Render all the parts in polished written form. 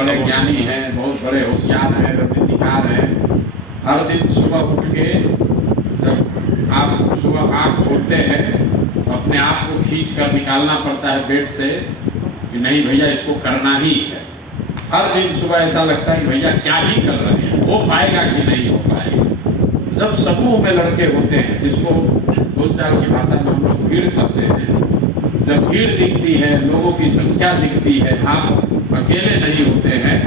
बड़े ज्ञानी हैं, बहुत बड़े होशियार हैं, रणनीतिकार हैं। हर दिन सुबह उठ के जब आप सुबह आँख खोलते हैं तो अपने आप को खींच कर निकालना पड़ता है बेड से कि नहीं भैया इसको करना ही है। हर दिन सुबह ऐसा लगता है कि भैया क्या ही कर रहे हैं, हो पाएगा कि नहीं हो पाएगा। जब समूह में लड़के होते हैं, जिसको बोलचाल की भाषा में हम लोग भीड़ कहते हैं, जब भीड़ दिखती है, लोगों की संख्या दिखती है, आप अकेले नहीं होते हैं,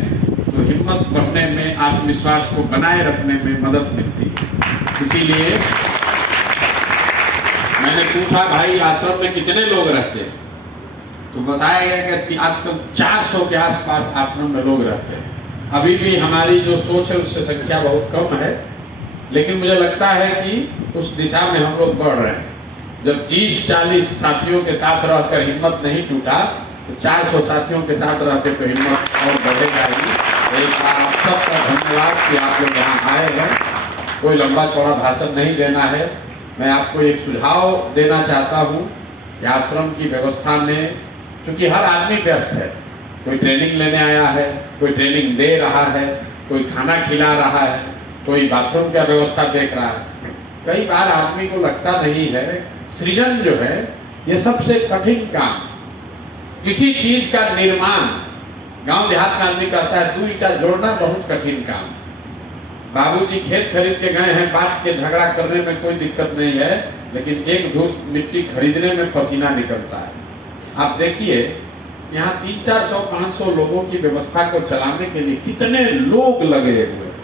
तो हिम्मत बढ़ने में, आत्मविश्वास को बनाए रखने में मदद मिलती है। इसीलिए मैंने पूछा भाई आश्रम में कितने लोग रहते हैं, तो बताया गया कि आजकल 400 के आसपास आश्रम में लोग रहते हैं। अभी भी हमारी जो सोच है उससे संख्या बहुत कम है, लेकिन मुझे लगता है कि उस दिशा में हम लोग बढ़ रहे हैं। जब 30-40 साथियों के साथ रहकर हिम्मत नहीं टूटा, तो 400 साथियों के साथ रहते तो हिम्मत और बढ़ेगा ही। एक बार आप सबका धन्यवाद कि आप लोग यहाँ आए हैं। कोई लंबा चौड़ा भाषण नहीं देना है, मैं आपको एक सुझाव देना चाहता हूँ कि आश्रम की व्यवस्था में, क्योंकि हर आदमी व्यस्त है, कोई ट्रेनिंग लेने आया है, कोई ट्रेनिंग दे रहा है, कोई खाना खिला रहा है, कोई बाथरूम का व्यवस्था देख रहा है। कई बार आदमी को लगता नहीं है, सृजन जो है ये सबसे कठिन काम। किसी चीज का निर्माण, गांव देहात में आदमी कहता है 2 ईंटा जोड़ना बहुत कठिन काम। बाबूजी खेत खरीद के गए हैं, बांट के झगड़ा करने में कोई दिक्कत नहीं है, लेकिन एक धूल मिट्टी खरीदने में पसीना निकलता है। आप देखिए यहाँ 300-400-500 लोगों की व्यवस्था को चलाने के लिए कितने लोग लगे हुए हैं।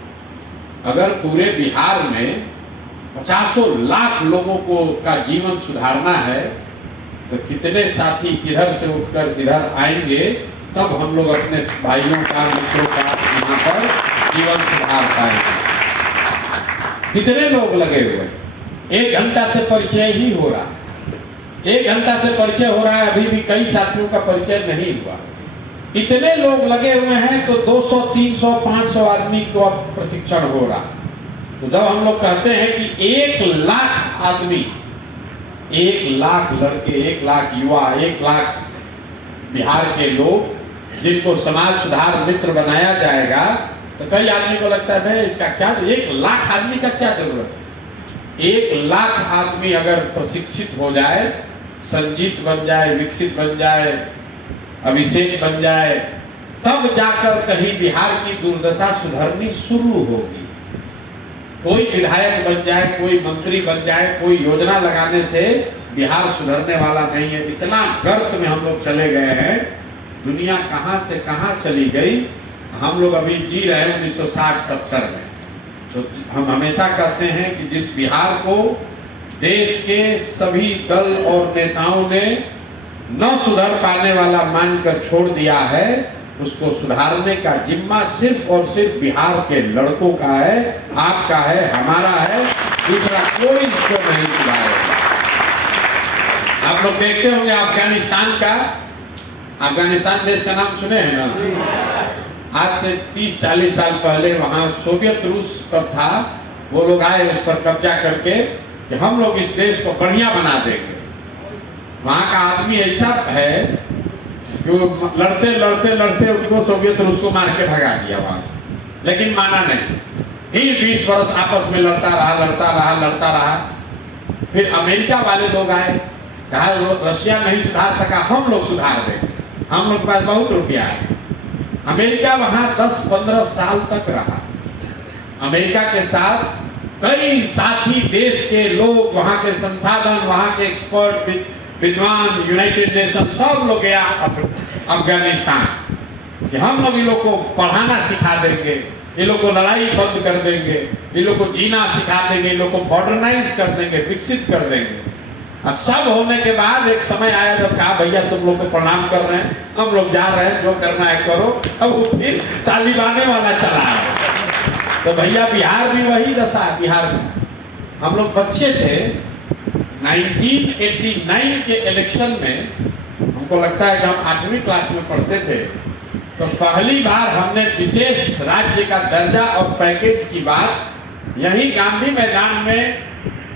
अगर पूरे बिहार में 50 लाख लोगों को का जीवन सुधारना है, तो कितने साथी इधर से उठकर इधर आएंगे, तब हम लोग अपने भाइयों का, मित्रों का यहाँ पर जीवन सुधार पाएंगे। कितने लोग लगे हुए हैं, 1 घंटा से परिचय ही हो रहा है, 1 घंटा से परिचय हो रहा है, अभी भी कई साथियों का परिचय नहीं हुआ। इतने लोग लगे हुए हैं तो 200, 300, 500 आदमी को अब प्रशिक्षण हो रहा है। तो जब हम लोग कहते हैं कि 1 लाख आदमी, 1 लाख लड़के, 1 लाख युवा, 1 लाख बिहार के लोग जिनको समाज सुधार मित्र बनाया जाएगा, तो कई आदमी को लगता है भाई इसका क्या, 1 लाख आदमी का क्या जरूरत है। 1 लाख आदमी अगर प्रशिक्षित हो जाए, संजीत बन जाए, विकसित बन जाए, अभिषेक बन जाए, तब जाकर कहीं बिहार की दुर्दशा सुधरनी शुरू होगी। कोई विधायक बन जाए, कोई मंत्री बन जाए, कोई योजना लगाने से बिहार सुधरने वाला नहीं है। इतना गर्त में हम लोग चले गए हैं, दुनिया कहां से कहां चली गई। हम लोग अभी जी रहे हैं 1960-70 में। तो हम हमेशा कहते हैं कि जिस बिहार को देश के सभी दल और नेताओं ने न सुधर पाने वाला मानकर छोड़ दिया है, उसको सुधारने का जिम्मा सिर्फ और सिर्फ बिहार के लड़कों का है, आपका है, हमारा है, दूसरा कोई इसको नहीं सुधारेगा। आप लोग देखते होंगे अफगानिस्तान का, अफगानिस्तान देश का नाम सुने हैं ना? आज से 30-40 साल पहले वहां सोवियत रूस कब था, वो लोग आए उस पर कब्जा करके कि हम लोग इस देश को बढ़िया बना देंगे। वहां का आदमी ऐसा है कि लड़ते लड़ते लड़ते उनको सोवियत रूस को मार के भगा दिया वहां से, लेकिन माना नहीं। फिर 20 वर्ष आपस में लड़ता रहा। फिर अमेरिका वाले लोग आए, कहा रशिया नहीं सुधार सका, हम लोग सुधार देंगे, हम लोग के पास बहुत रुपया है। अमेरिका वहां 10-15 साल तक रहा। अमेरिका के साथ कई साथी देश के लोग, वहां के संसाधन, वहां के एक्सपर्ट, विद्वान, यूनाइटेड नेशन, सब लोग गया अफगानिस्तान कि हम लोग ये लोग को पढ़ाना सिखा देंगे, ये लोग को लड़ाई बंद कर देंगे, ये लोग को जीना सिखा देंगे, ये लोग को मॉडर्नाइज कर देंगे, विकसित कर देंगे। और सब होने के बाद एक समय आया जब कहा भैया तुम लोग को प्रणाम कर रहे हैं, हम लोग जा रहे हैं, जो करना है करो। अब वो फिर तालिबाने वाला चला है। तो भैया बिहार भी वही दशा है। बिहार में हम लोग बच्चे थे, 1989 के इलेक्शन में, हमको लगता है जब 8वीं क्लास में पढ़ते थे, तो पहली बार हमने विशेष राज्य का दर्जा और पैकेज की बात यही गांधी मैदान में,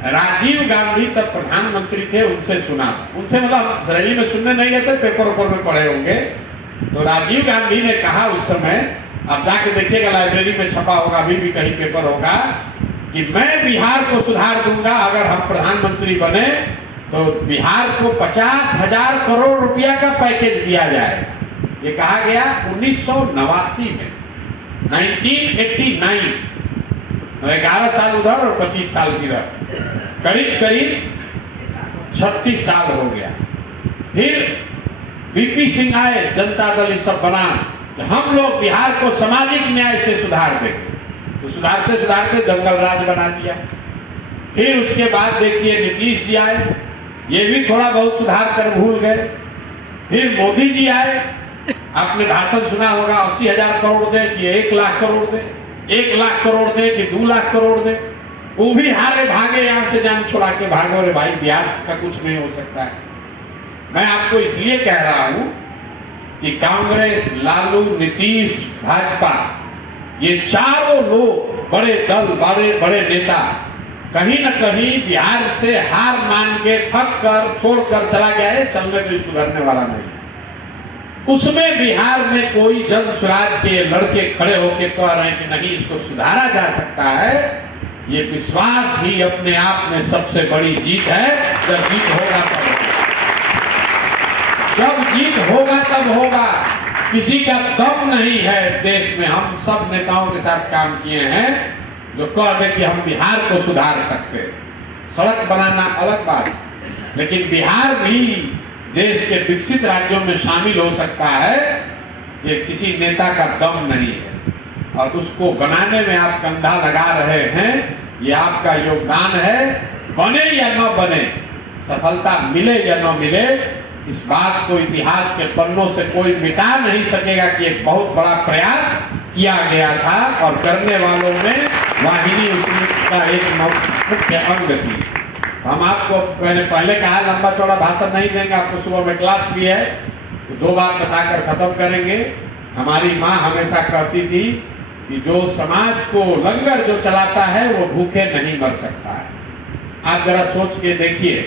राजीव गांधी तब प्रधानमंत्री थे, उनसे सुना। उनसे मतलब रैली में सुनने नहीं गए थे, पेपर ऊपर में पढ़े होंगे। तो राजीव गांधी ने कहा उस समय, आप जाके देखिएगा लाइब्रेरी में छपा होगा, अभी भी कहीं पेपर होगा, कि मैं बिहार को सुधार दूंगा अगर हम प्रधानमंत्री बने तो बिहार को 50,000 करोड़ रुपया का पैकेज दिया जाएगा। ये कहा गया 1989 में, 1989। 11 साल उधर और 25 साल इधर, करीब करीब 36 साल हो गया। फिर वीपी सिंह आए, जनता दल ये सब बना, हम लोग बिहार को सामाजिक न्याय से सुधार देंगे। तो सुधारते सुधारते जंगल राज बना दिया। फिर उसके बाद देखिए नीतीश जी आए, ये भी थोड़ा बहुत सुधार कर भूल गए। फिर मोदी जी आए, आपने भाषण सुना होगा, 80,000 करोड़ दे कि 1 लाख करोड़ दे, 1 लाख करोड़ दे कि 2 लाख करोड़ दे, वो भी हारे भागे, यहाँ से जान छुड़ा के भागो रे भाई, बिहार का कुछ नहीं हो सकता है। मैं आपको इसलिए कह रहा हूं कि कांग्रेस, लालू, नीतीश, भाजपा, ये चारों लोग बड़े दल, बड़े बड़े नेता कहीं न कहीं बिहार से हार मान के थक कर छोड़कर चला गया है, चलने तो सुधरने वाला नहीं है। उसमें बिहार में कोई जन स्वराज के लड़के खड़े होकर कह रहे हैं कि नहीं इसको सुधारा जा सकता है, ये विश्वास ही अपने आप में सबसे बड़ी जीत है। जब जीत होगा तब जब जीत होगा तब होगा। किसी का दम नहीं है देश में। हम सब नेताओं के साथ काम किए हैं जो कह दे कि हम बिहार को सुधार सकते हैं। सड़क बनाना अलग बात, लेकिन बिहार भी देश के विकसित राज्यों में शामिल हो सकता है, ये किसी नेता का दम नहीं है। और उसको बनाने में आप कंधा लगा रहे हैं, ये आपका योगदान है। बने या न बने, सफलता मिले या न मिले, इस बात को इतिहास के पन्नों से कोई मिटा नहीं सकेगा कि एक बहुत बड़ा प्रयास किया गया था और करने वालों में वाहिनी उसका एक मुख्य अंग थी। हम आपको मैंने पहले कहा लंबा चौड़ा भाषण नहीं देंगे, आपको सुबह में क्लास भी है तो 2 बात बताकर खत्म करेंगे। हमारी माँ हमेशा कहती थी कि जो समाज को लंगर जो चलाता है वो भूखे नहीं मर सकता है। आप जरा सोच के देखिए,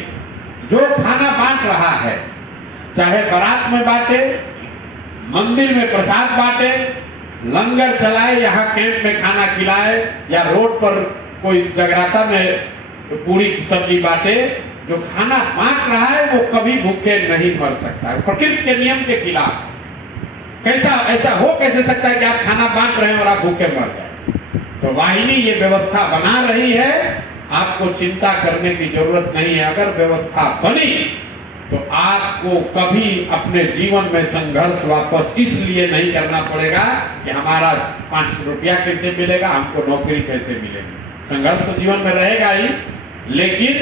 जो खाना बांट रहा है, चाहे बारात में बांटे, मंदिर में प्रसाद बांटे, लंगर चलाए, यहाँ कैंप में खाना खिलाए, या रोड पर कोई जगराता में पूरी सब्जी बांटे, जो खाना बांट रहा है वो कभी भूखे नहीं मर सकता है। प्रकृति के नियम के खिलाफ कैसा ऐसा हो कैसे सकता है कि आप खाना बांट रहे हैं और आप भूखे मर जाए। तो वाहिनी ये व्यवस्था बना रही है, आपको चिंता करने की जरूरत नहीं है। अगर व्यवस्था बनी तो आपको कभी अपने जीवन में संघर्ष वापस इसलिए नहीं करना पड़ेगा कि हमारा 500 रुपया कैसे मिलेगा, हमको नौकरी कैसे मिलेगी। संघर्ष तो जीवन में रहेगा ही, लेकिन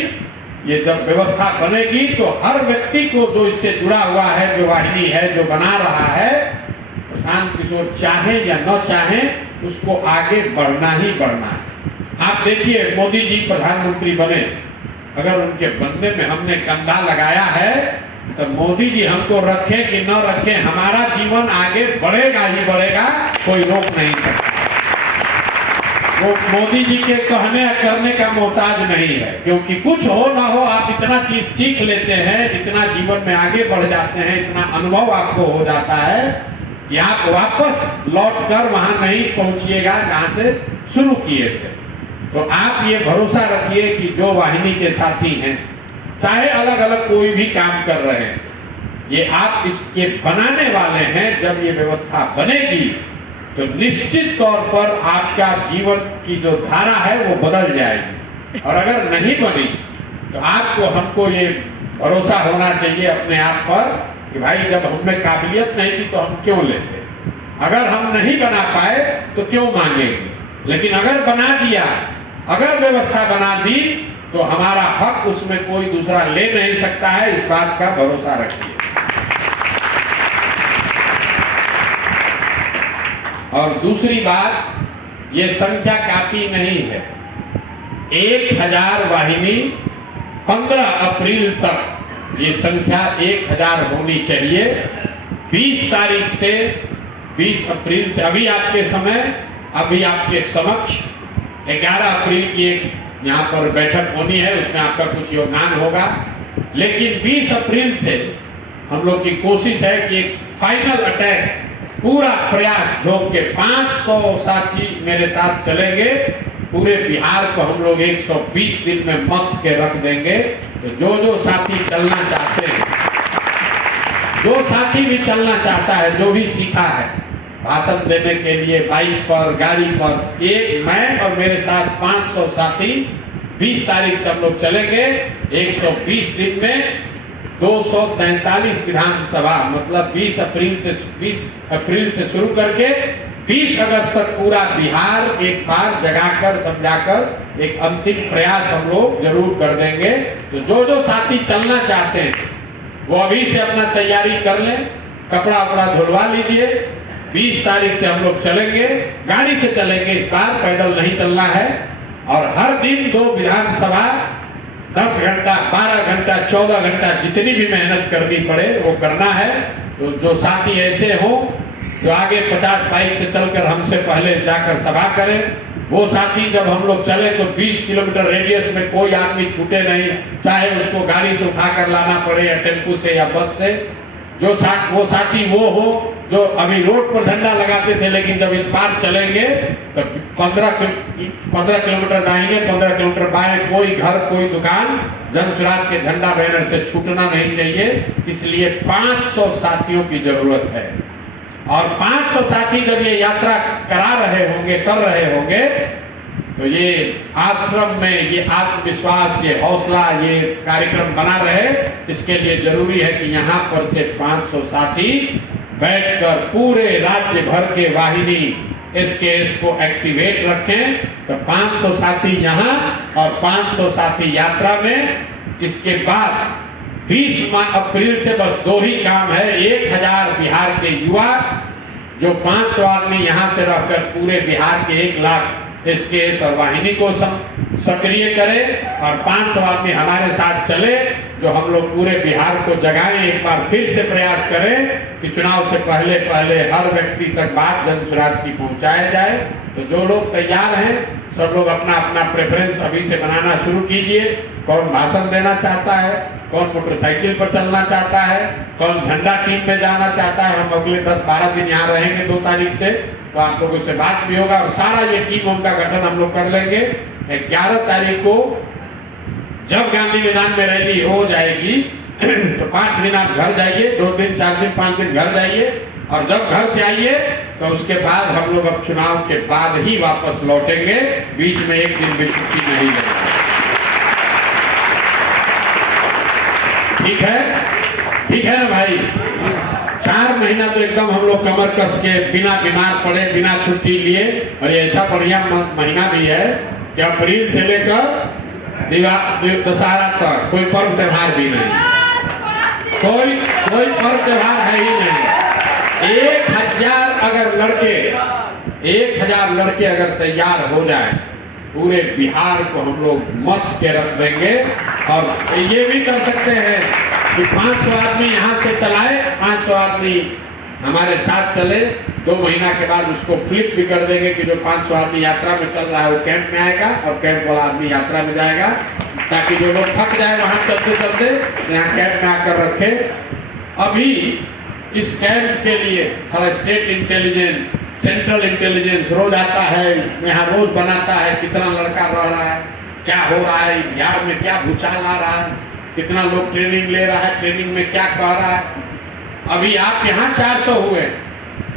ये जब व्यवस्था बनेगी तो हर व्यक्ति को जो इससे जुड़ा हुआ है, जो वाहिनी है, जो बना रहा है, प्रशांत किशोर चाहे या न चाहे उसको आगे बढ़ना ही बढ़ना है। आप देखिए मोदी जी प्रधानमंत्री बने, अगर उनके बनने में हमने कंधा लगाया है तो मोदी जी हमको रखे कि न रखे, हमारा जीवन आगे बढ़ेगा ही बढ़ेगा, कोई रोक नहीं सकता। वो मोदी जी के कहने करने का मोहताज नहीं है, क्योंकि कुछ हो ना हो आप इतना चीज सीख लेते हैं, इतना जीवन में आगे बढ़ जाते हैं, इतना अनुभव आपको हो जाता है कि आप वापस लौटकर वहां नहीं पहुंचिएगा जहां से शुरू किए थे। तो आप ये भरोसा रखिए कि जो वाहिनी के साथी हैं, चाहे अलग अलग कोई भी काम कर रहे हैं, ये आप इसके बनाने वाले हैं। जब ये व्यवस्था बनेगी तो निश्चित तौर पर आपका जीवन की जो धारा है वो बदल जाएगी। और अगर नहीं बनी तो आपको हमको ये भरोसा होना चाहिए अपने आप पर कि भाई जब हमें काबिलियत नहीं थी तो हम क्यों लेते। अगर हम नहीं बना पाए तो क्यों मांगेंगे, लेकिन अगर बना दिया, अगर व्यवस्था बना दी तो हमारा हक उसमें कोई दूसरा ले नहीं सकता है। इस बात का भरोसा रखिए। और दूसरी बात, ये संख्या काफी नहीं है। 1000 वाहिनी 15 अप्रैल तक ये संख्या 1000 होनी चाहिए। 20 तारीख से 20 अप्रैल से अभी आपके समक्ष 11 अप्रैल की एक यहाँ पर बैठक होनी है, उसमें आपका कुछ योगदान होगा। लेकिन 20 अप्रैल से हम लोग की कोशिश है कि एक फाइनल अटैक, पूरा प्रयास झोंक के 500 साथी मेरे साथ चलेंगे। पूरे बिहार को हम लोग 120 दिन में मत के रख देंगे। तो जो साथी चलना चाहते हैं, जो साथी भी चलना चाहता है, जो भी सीखा है भाषण देने के लिए बाइक पर, गाड़ी पर, ये मैं और मेरे साथ 500 साथी 20 तारीख से हम लोग चलेंगे। 120 दिन में 243 विधानसभा, मतलब 20 अप्रैल से शुरू करके 20 अगस्त तक पूरा बिहार एक बार जगाकर समझाकर एक अंतिम प्रयास हम लोग जरूर कर देंगे। तो जो साथी चलना चाहते हैं वो अभी से अपना तैयारी कर लें, कपड़ा वपड़ा धुलवा लीजिए। 20 तारीख से हम लोग चलेंगे, गाड़ी से चलेंगे, इस बार पैदल नहीं चलना है। और हर दिन 2 विधानसभा, 10 घंटा, 12 घंटा, 14 घंटा, जितनी भी मेहनत करनी पड़े वो करना है। तो जो साथी ऐसे हो जो आगे 50 बाइक से चलकर हमसे पहले जाकर सभा करें, वो साथी जब हम लोग चले तो 20 किलोमीटर रेडियस में कोई आदमी छूटे नहीं, चाहे उसको गाड़ी से उठाकर लाना पड़े या टेम्पू से या बस से। वो साथी वो हो जो अभी रोड पर झंडा लगाते थे, लेकिन जब इस बार चलेंगे तो 15 किलोमीटर दाहिने, 15 किलोमीटर बाएं, कोई घर, कोई दुकान जन स्वराज के झंडा बैनर से छूटना नहीं चाहिए। इसलिए 500 साथियों की जरूरत है। और 500 साथी जब ये यात्रा कर रहे होंगे तो ये आश्रम में ये आत्मविश्वास, ये हौसला, ये कार्यक्रम बना रहे। इसके लिए जरूरी है कि यहाँ पर से 500 साथी बैठकर पूरे राज्य भर के वाहिनी SKS को एक्टिवेट रखें। तो 500 साथी यहाँ और 500 साथी यात्रा में। इसके बाद 20 अप्रैल से बस 2 ही काम है। 1000 बिहार के युवा, जो 500 आदमी यहाँ से रहकर पूरे बिहार के 1 लाख SKS और वाहिनी को सक्रिय करें, और 500 आदमी हमारे साथ चले, जो हम लोग पूरे बिहार को जगाएं। एक बार फिर से प्रयास करें कि चुनाव से पहले हर व्यक्ति तक बात जन स्वराज की पहुंचाया जाए। तो जो लोग तैयार हैं, सब लोग अपना अपना प्रेफरेंस अभी से बनाना शुरू कीजिए। कौन भाषण देना चाहता है, कौन मोटरसाइकिल पर चलना चाहता है, कौन झंडा टीम में जाना चाहता है। हम अगले 10-12 दिन यहाँ रहेंगे 2 तारीख से, तो आप लोगों से बात भी होगा और सारा ये टीमों का गठन हम लोग कर लेंगे। 11 तारीख को जब गांधी मैदान में रैली हो जाएगी तो 5 दिन आप घर जाइए, 2 दिन, 4 दिन, 5 दिन घर जाइए, और जब घर से आइए तो उसके बाद हम लोग अब चुनाव के बाद ही वापस लौटेंगे। बीच में 1 दिन भी छुट्टी नहीं लेंगे। ठीक है ना भाई? 4 महीना तो एकदम हम लोग कमर कस के, बिना बीमार पड़े, बिना छुट्टी लिए, और ये ऐसा बढ़िया महीना भी है कि अप्रैल से लेकर दशहरा तक कोई पर्व त्योहार भी नहीं, कोई पर्व त्योहार है ही नहीं। 1000 लड़के अगर तैयार हो जाए, पूरे बिहार को हम लोग मत के रख देंगे। और ये भी कर सकते हैं कि 500 आदमी यहाँ से चलाए, 500 आदमी हमारे साथ चले। 2 महीना के बाद उसको फ्लिप भी कर देंगे कि जो 500 आदमी यात्रा में चल रहा है वो कैंप में आएगा और कैंप वाला आदमी यात्रा में जाएगा, ताकि जो लोग थक जाए वहां चलते चलते यहाँ कैंप में आकर रखे। अभी इस कैंप के लिए सारा स्टेट इंटेलिजेंस, सेंट्रल इंटेलिजेंस रोज आता है यहाँ, रोज बनाता है कितना लड़का रह रहा है, क्या हो रहा है बिहार में, क्या भूचाल आ रहा है, कितना लोग ट्रेनिंग ले रहा है, ट्रेनिंग में क्या कह रहा है। अभी आप यहाँ 400 हुए,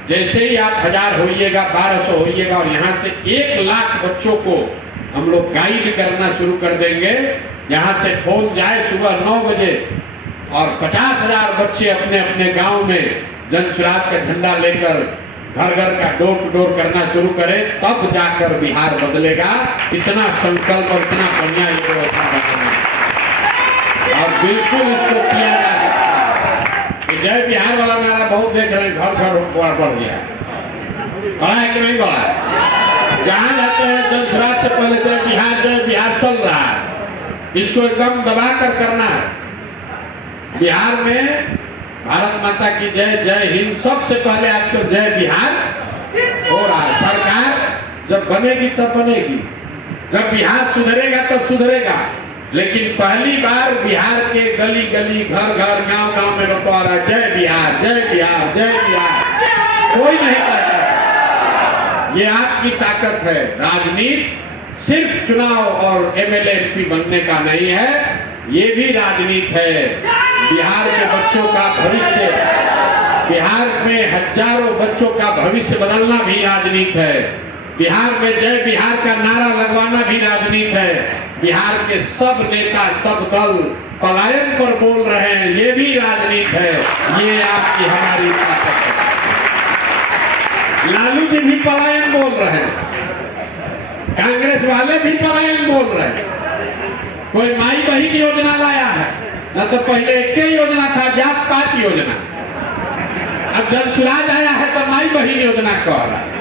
जैसे ही आप 1000 होइएगा, 1200 होइएगा, और यहाँ से 1 लाख बच्चों को हम लोग गाइड करना शुरू कर देंगे। यहाँ से फोन जाए सुबह 9 बजे और 50,000 बच्चे अपने अपने गांव में जन स्वराज का झंडा लेकर घर घर का डोर टू डोर करना शुरू करें, तब जाकर बिहार बदलेगा। इतना संकल्प और इतना बढ़िया ये व्यवस्था बनाना, और बिल्कुल इसको किया जा सकता है। जय बिहार वाला नारा बहुत देख रहे हैं, घर घर बढ़ गया, बड़ा है कि नहीं बड़ा है? जहाँ जाते हैं जन स्वराज से पहले जय बिहार चल रहा है, इसको एकदम दबा कर करना है। बिहार में भारत माता की जय, जय हिंद, सबसे पहले आजकल जय बिहार हो रहा है। सरकार जब बनेगी तब बनेगी, जब बिहार सुधरेगा तब सुधरेगा। लेकिन पहली बार बिहार के गली गली, घर घर, गांव गांव में बतौरा जय बिहार, जय बिहार, जय बिहार। कोई नहीं कहता। ये आपकी ताकत है। राजनीति सिर्फ चुनाव और एमएलए एमपी बनने का नहीं है, ये भी राजनीति है। बिहार के बच्चों का भविष्य, बिहार में हजारों बच्चों का भविष्य बदलना भी राजनीति है। बिहार में जय बिहार का नारा लगवाना भी राजनीति है। बिहार के सब नेता, सब दल पलायन पर बोल रहे हैं, ये भी राजनीति है। ये आपकी हमारी ताकत है। लालू जी भी पलायन बोल रहे हैं, कांग्रेस वाले भी पलायन बोल रहे हैं। कोई माई बहन योजना लाया है, न तो पहले एक ही योजना था, जात पात योजना। अब जनसुराज आया है तो माई बहन योजना कह रहा है।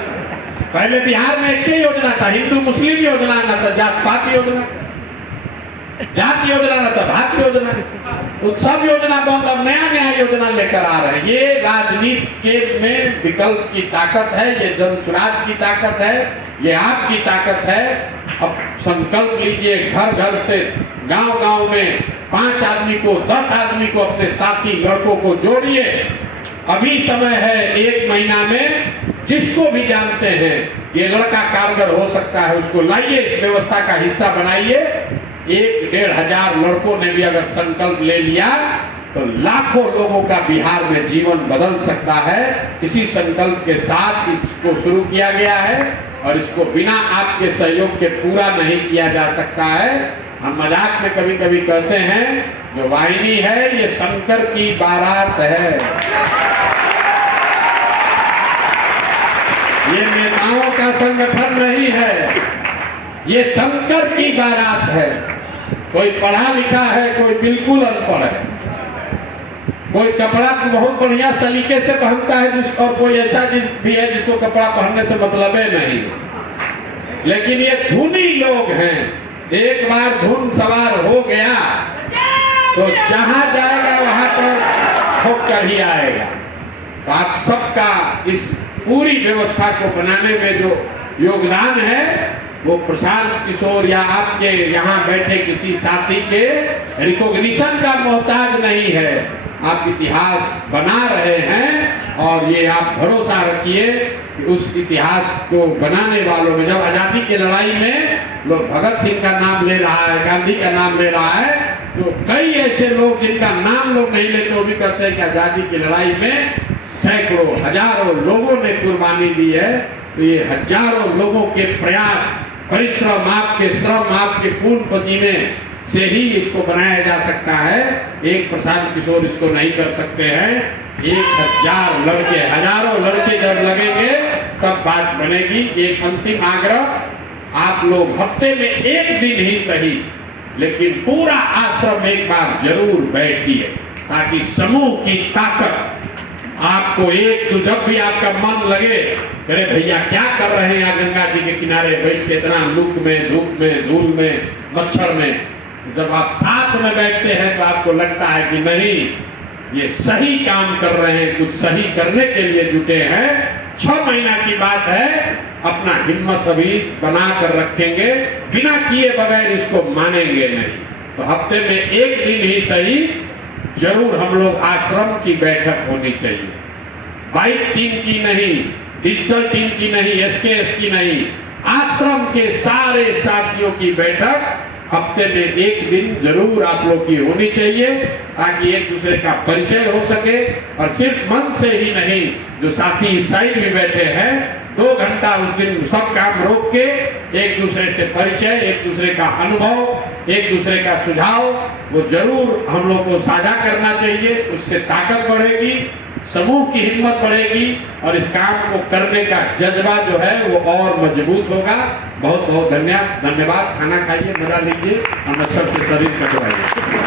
पहले बिहार में एक ही योजना था, हिंदू मुस्लिम योजना, न तो जात पात योजना, जात योजना न तो भात योजना। उत्सव योजना बंद, अब नया नया योजना लेकर आ रहे हैं। ये राजनीति के में विकल्प की ताकत है, ये जनसुराज की ताकत है, ये आपकी ताकत है। अब संकल्प लीजिए, घर घर से, गांव गांव में 5 आदमी को, 10 आदमी को, अपने साथी लड़कों को जोड़िए। अभी समय है, 1 महीना में जिसको भी जानते हैं ये लड़का कारगर हो सकता है, उसको लाइए, इस व्यवस्था का हिस्सा बनाइए। 1-1.5 हजार लड़कों ने भी अगर संकल्प ले लिया तो लाखों लोगों का बिहार में जीवन बदल सकता है। इसी संकल्प के साथ इसको शुरू किया गया है और इसको बिना आपके सहयोग के पूरा नहीं किया जा सकता है। हम मजाक में कभी कभी कहते हैं, जो वाहिनी है ये शंकर की बारात है, ये नेताओं का संगठन नहीं है, ये शंकर की बारात है। कोई पढ़ा लिखा है, कोई बिल्कुल अनपढ़ है, कोई कपड़ा बहुत बढ़िया सलीके से पहनता है और कोई ऐसा भी है जिसको कपड़ा पहनने से मतलब नहीं। लेकिन ये धुनी लोग हैं, एक बार धुन सवार हो गया तो जहां जाएगा वहां पर ठोक कर ही आएगा। तो आप सबका इस पूरी व्यवस्था को बनाने में जो योगदान है वो प्रशांत किशोर या आपके यहाँ बैठे किसी साथी के रिकॉग्निशन का मोहताज नहीं है। आप इतिहास बना रहे हैं और ये आप भरोसा रखिए कि उस इतिहास को बनाने वालों में, जब आजादी की लड़ाई में लोग भगत सिंह का नाम ले रहा है, गांधी का नाम ले रहा है, तो कई ऐसे लोग जिनका नाम लोग नहीं लेते वो भी कहते हैं कि आजादी की लड़ाई में सैकड़ों हजारों लोगों ने कुर्बानी दी है। तो ये हजारों लोगों के प्रयास, परिश्रम, आपके श्रम, आपके खून पसीने से ही इसको बनाया जा सकता है। एक प्रशांत किशोर इसको नहीं कर सकते हैं। 1000 लड़के, हजारों लड़के जब लगेंगे तब बात बनेगी। एक अंतिम आग्रह, आप लोग हफ्ते में 1 दिन ही सही, लेकिन पूरा आश्रम एक बार जरूर बैठिए, ताकि समूह की ताकत आपको तो जब भी आपका मन लगे, अरे भैया क्या कर रहे हैं गंगा जी के किनारे बैठ के इतना लुक में, धूप में, धूल में, मच्छर में, जब आप साथ में बैठते हैं तो आपको लगता है कि नहीं, ये सही काम कर रहे हैं, कुछ सही करने के लिए जुटे हैं। 6 महीना की बात है, अपना हिम्मत अभी बना कर रखेंगे, बिना किए बगैर इसको मानेंगे नहीं। तो हफ्ते में 1 दिन ही सही जरूर हम लोग आश्रम की बैठक होनी चाहिए। बाइक टीम की नहीं, डिजिटल टीम की नहीं, एसकेएस की नहीं, आश्रम के सारे साथियों की बैठक हफ्ते में 1 दिन जरूर आप लोग की होनी चाहिए, ताकि एक दूसरे का परिचय हो सके। और सिर्फ मन से ही नहीं, जो साथी इस साइड भी बैठे हैं, 2 घंटा उस दिन सब काम रोक के एक दूसरे से परिचय, एक दूसरे का अनुभव, एक दूसरे का सुझाव वो जरूर हम लोग को साझा करना चाहिए। उससे ताकत बढ़ेगी, समूह की हिम्मत बढ़ेगी और इस काम को करने का जज्बा जो है वो और मजबूत होगा। बहुत बहुत धन्यवाद। खाना खाइए, मजा लीजिए और मच्छर से शरीर कटवाइए।